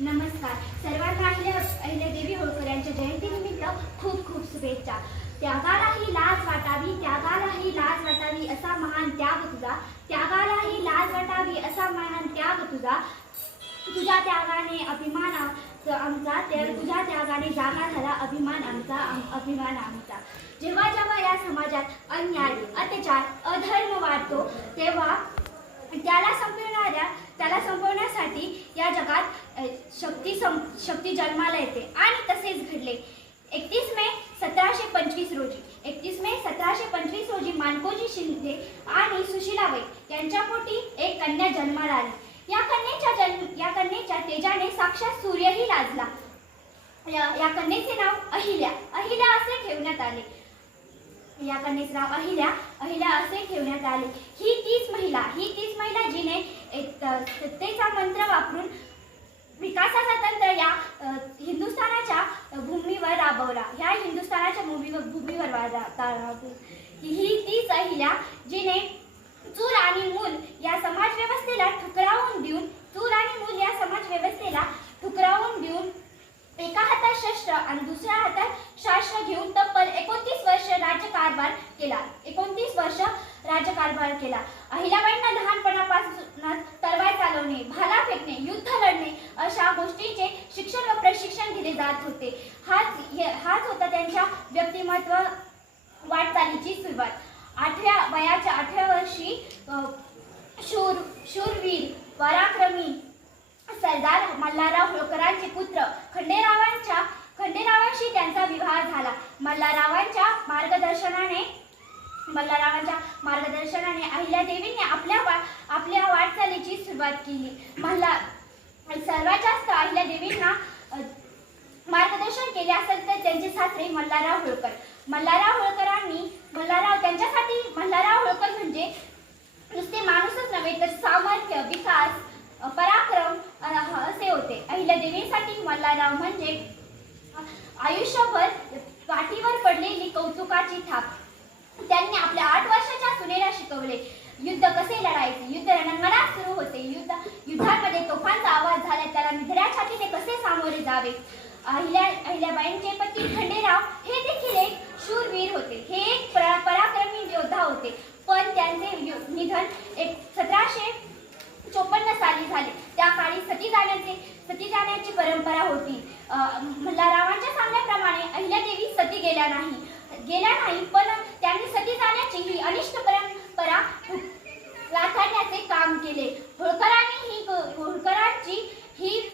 नमस्कार. सर्वांना अहिल्यादेवी होळकर यांच्या जयंतीनिमित्त खूप खूप शुभेच्छा. त्यागालाही लाज वाटावी, त्यागालाही लाज वाटावी असा महान त्याग तुझा, त्यागालाही लाज वाटावी असा महान त्याग तुझा. तुझ्या त्यागाने अभिमान आमचा, तुझ्या त्यागाने जागा झाला अभिमान आमचा, अभिमान आमचा. जेव्हा जेव्हा या समाजात अन्याय, अत्याचार, अधर्म वाढतो तेव्हा त्याला संपवण्यासाठी या जगात शक्ती जन्माला येते आणि तसेच घडले. 31 मे 1725 रोजी माणकोजी शिंदे आणि सुशीलाबाई यांच्या पोटी एक कन्या जन्माला आली. या कन्येच्या तेजाने साक्षात सूर्यही लाजला. या कन्येचे नाव अहिल्या असे ठेवण्यात आले. या कन्येचे नाव अहिल्या असे ठेवण्यात आले. ही तीच महिला जिने सत्तेचा मंत्र वापरून विकासाचा तंत्र या हिंदुस्थानाच्या भूमीवर राबवला. ही तीच अहिल्या जिने चूल आणि मूल या समाज व्यवस्थेला ठुकरावून देऊन एका हातात शस्त्र आणि दुसऱ्या हातात शास्त्र घेऊन तब्बल 29 वर्ष राज्यकारभार केला. अहिल्याबाईंना लहानपणापासूनच तलवार चालवणे, भाला फेकणे, युद्ध लढणे अशा गोष्टींचे शिक्षण व प्रशिक्षण दिले जात होते. हाच होता त्यांच्या व्यक्तिमत्व वाटचालीची सुरुवात. वयाच्या 8व्या वर्षी शूरवीर पराक्रमी सरदार मल्हारराव होळकरांचे पुत्र खंडेरावांशी त्यांचा विवाह झाला. मल्हाररावांच्या मार्गदर्शनाने अहिल्यादेवींनी आपल्या वाटचालीची सुरुवात केली. सर्वात जास्त अहिल्यादेवींना मार्गदर्शन केले असेल तर त्यांचे सासरे मल्हारराव होळकर. मल्हारराव होळकर म्हणजे नुसते माणूसच नव्हे तर सामर्थ्य, विकास, पराक्रम असे होते. अहिल्यादेवींसाठी मल्हारराव म्हणजे आयुष्यभर पाठीवर पडलेली कौतुकाची थाप. त्यांनी आपल्या 8 वर्षाच्या सुनेला शिकवले युद्ध कसे लढायचे, युद्ध रणांगणात सुरू होते, युद्धामध्ये तोफांचा आवाज झाला त्याला निधड्या छातीने कसे सामोरे जावे. अहिल्याबाईंचे पती खंडेराव हे देखील एक शूरवीर होते. हे एक पराक्रमी योद्धा होते, पण त्यांचे निधन 1754 साली झाले. त्या काळी सती जाण्याची परंपरा होती. मल्हाररावांच्या सांगण्याप्रमाणे अहिल्यादेवी सती गेल्या नाही, पण त्यांनी सती जाण्याची ही अनिष्ट परंपरा लाथाडण्याचे काम केले. होळकरांची ही